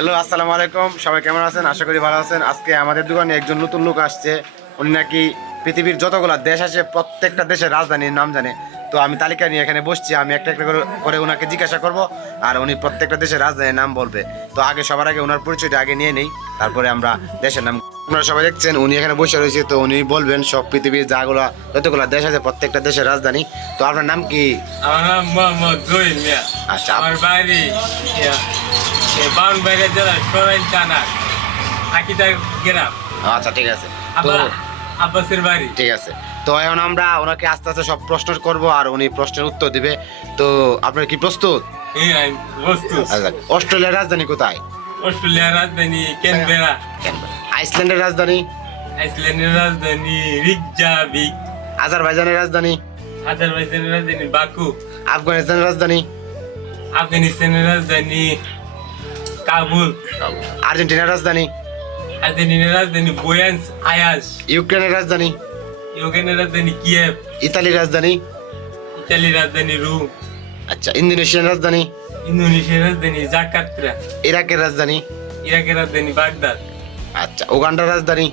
Hello, আসসালামু আলাইকুম। সবাই কেমন আছেন? আশা করি ভালো আছেন। আজকে আমাদের দোকানে একজন নতুন লোক আসছে। উনি নাকি পৃথিবীর যতগুলো দেশ আছে প্রত্যেকটা দেশের রাজধানীর নাম জানে। তো আমি তালিকা নিয়ে এখানে বসছি, আমি একটা একটা করে ওনাকে জিজ্ঞাসা করব আর উনি প্রত্যেকটা দেশের রাজধানীর নাম বলবে। তো সবার আগে ওনার পরিচয়টা আগে নিয়ে নেই, তারপরে আমরা দেশের নাম। আপনারা সবাই দেখছেন উনি এখানে বসে রয়েছে, তো উনি বলবেন সব পৃথিবীর যতগুলো দেশ আছে প্রত্যেকটা দেশের রাজধানী। তো আপনার নাম কি? আমার নাম মোহাম্মদ জহির মিয়া। আচ্ছা, আমার বাড়ি বাউনবাড়িয়া জেলার সরাইল থানা আকিতা গ্রাম। আচ্ছা, ঠিক আছে। তো আব্বাসের বাড়ি। ঠিক আছে, তো এখন আমরা ওনাকে আস্তে আস্তে সব প্রশ্ন করব আর উনি প্রশ্নের উত্তর দিবে। তো আপনার কি প্রস্তুত? আমি প্রস্তুত। আচ্ছা, অস্ট্রেলিয়ার রাজধানী কোথায়? অস্ট্রেলিয়ার রাজধানী ক্যানবেরা। আইসল্যান্ডের রাজধানী? আইসল্যান্ডের রাজধানী রিকজাভিক। আজারবাইজানের রাজধানী? আজারবাইজানের রাজধানী বাকু। আফগানিস্তানের রাজধানী? আফগানিস্তানের রাজধানী কাবুল। আর্জেন্টিনার রাজধানী? আর্জেন্টিনার রাজধানী বুয়েন্স আয়াস। ইউক্রেনের রাজধানী? ইউক্রেনের রাজধানী কিয়েভ। ইতালির রাজধানী? ইতালির রাজধানী রোম। আচ্ছা, ইন্দোনেশিয়ার রাজধানী? ইন্দোনেশিয়ার রাজধানী জাকার্তা। ইরাকের রাজধানী? ইরাকের রাজধানী বাগদাদ। আচ্ছা, উগান্ডার রাজধানী?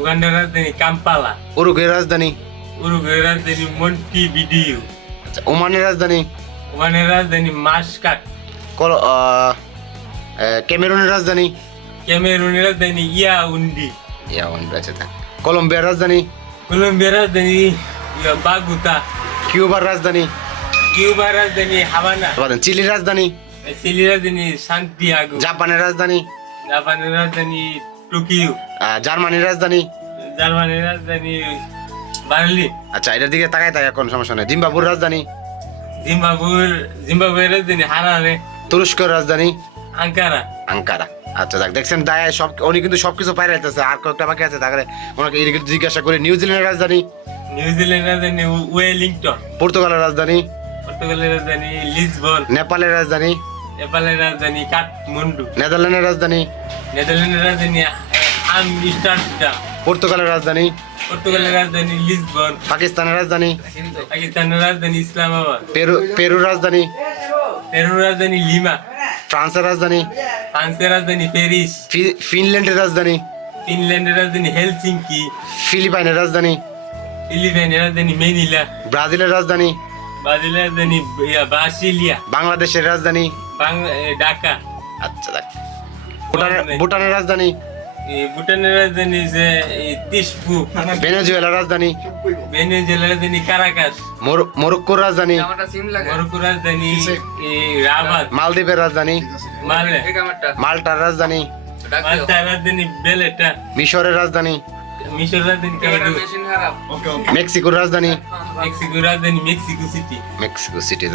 উগান্ডার রাজধানী কাম্পালা। উরুগুয়ের রাজধানী? উরুগুয়ের রাজধানী মন্টিভিডিও। আচ্ছা, ওমানের রাজধানী? ওমানের রাজধানী মাসকাট। ক্যামেরুনের রাজধানী? ক্যামেরুনের রাজধানী ইয়াউন্ডি। কলম্বিয়ার রাজধানী? কলম্বিয়ার রাজধানী বাগুতা। কিউবার রাজধানী? কিউবার রাজধানী হাভানা। চিলির রাজধানী? চিলির রাজধানী সান্তিয়াগো। জাপানের রাজধানী? জাপানের রাজধানী টোকিও। জার্মানির রাজধানী? জার্মানির রাজধানী বার্লিন। আচ্ছা, এটার দিকে তাকাই কোনো সমস্যা নেই। জিম্বাবুর রাজধানী? জিম্বাবুয়ের রাজধানী হারারে। তুরস্কের রাজধানী? আঙ্কারা। আঙ্কারা। আচ্ছা, দেখছেন দায় সব, উনি কিন্তু সবকিছু পাই রাখতেছে। আর কয়েকটা বাকি আছে, তাহলে ওনাকে জিজ্ঞাসা করি। নিউজিল্যান্ডের রাজধানী? নিউজিল্যান্ডের রাজধানী ওয়েলিংটন। পর্তুগালের রাজধানী? পর্তুগালের রাজধানী লিসবন। নেপালের রাজধানী? নেপালের রাজধানী কাঠমান্ডু। নেদারল্যান্ডের রাজধানী? নেদারল্যান্ডের রাজধানী আমস্টারডাম। পর্তুগালের রাজধানী? পর্তুগালের রাজধানী লিসবন। পাকিস্তানের রাজধানী? পাকিস্তানের রাজধানী ইসলামাবাদ। পেরুর রাজধানী? পেরুর রাজধানী লিমা। ফ্রান্সের রাজধানী? ফ্রান্সের রাজধানী প্যারিস। ফিনল্যান্ডের রাজধানী? ফিনল্যান্ডের রাজধানী হেলসিঙ্কি। ফিলিপাইনের রাজধানী? ফিলিপাইনের রাজধানী ম্যানিলা। ব্রাজিলের রাজধানী? ব্রাজিলের রাজধানী ব্রাসিলিয়া। বাংলাদেশের রাজধানী? ঢাকা। আচ্ছা, ভুটানের রাজধানী? ভুটানের রাজধানী যে তিসপু। ভেনেজুয়েলার রাজধানী? ভেনেজুয়েলার রাজধানী কারাকাস। মরক্কোর রাজধানী? মরক্কোর রাজধানী রাবাত। মালদ্বীপের রাজধানী? মাল্টার রাজধানী? মাল্টার রাজধানী বেলেটা। মিশরের রাজধানী? মিশর রাজধানী কায়রো। মেক্সিকোর রাজধানী? মেক্সিকোর রাজধানী মেক্সিকো সিটি। Mexico city.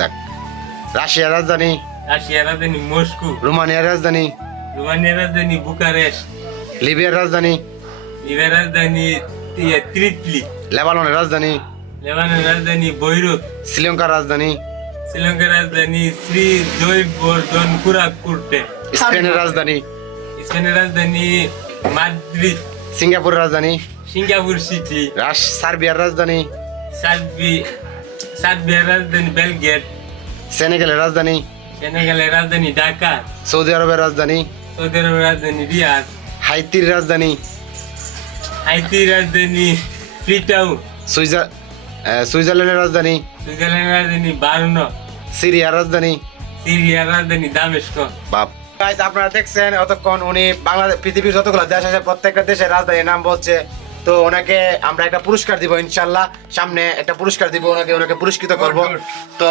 রাশিয়ার রাজধানী? রাশিয়ার রাজধানী মস্কো। রোমানিয়ার রাজধানী? রোমানিয়ার রাজধানী বুকারেস্ট। লিবিয়ার রাজধানী? লিবিয়ার রাজধানী ত্রিপলি। লেবাননের রাজধানী? লেবাননের রাজধানী বৈরুত। শ্রীলঙ্কার রাজধানী? শ্রীলঙ্কার রাজধানী শ্রী জয়বর্ধন কুরাকুর্টে। স্পেনের রাজধানী? স্পেনের রাজধানী মাদ্রিদ। সিঙ্গাপুরের রাজধানী? Singapore city. সার্বিয়ার রাজধানী? সার্বিয়ার রাজধানী বেলগ্রেড। সেনেগালের রাজধানী? সেনেগালের রাজধানী ঢাকা। সৌদি আরবের রাজধানী? সৌদি আরবের রাজধানী রিয়াদ। হাইতির রাজধানী? হাইতির রাজধানী ফ্রিটাউন। সুইজারল্যান্ডের রাজধানী? সুইজারল্যান্ডের রাজধানী বার্ন। সিরিয়ার রাজধানী? সিরিয়ার রাজধানী দামেস্ক। বাপ, আপনারা দেখছেন এতক্ষণ উনি বাংলাদেশ পৃথিবীর যতগুলো দেশ আছে প্রত্যেকটা দেশের রাজধানীর নাম বলছে। তো ওনাকে আমরা একটা পুরস্কার দিব ইনশাল্লাহ, সামনে একটা পুরস্কার দিব ওনাকে পুরস্কৃত করব। তো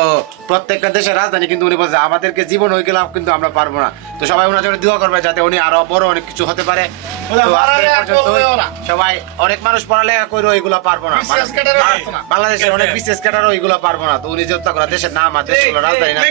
প্রত্যেকটা দেশের রাজধানী কিন্তু উনি বলছে আমাদেরকে জীবন হয়ে গেলাম কিন্তু আমরা পারবো না। তো সবাই ওনার জন্য দোয়া করবে যাতে উনি আরো বড় অনেক কিছু হতে পারে। সবাই, অনেক মানুষ পড়ালেখা করে ওইগুলো পারবো না, বাংলাদেশের অনেক বিশেষ ক্যাডারও ওইগুলো পারবো না। তো উনি যত করে দেশের নাম আর দেশগুলো রাজধানী নাম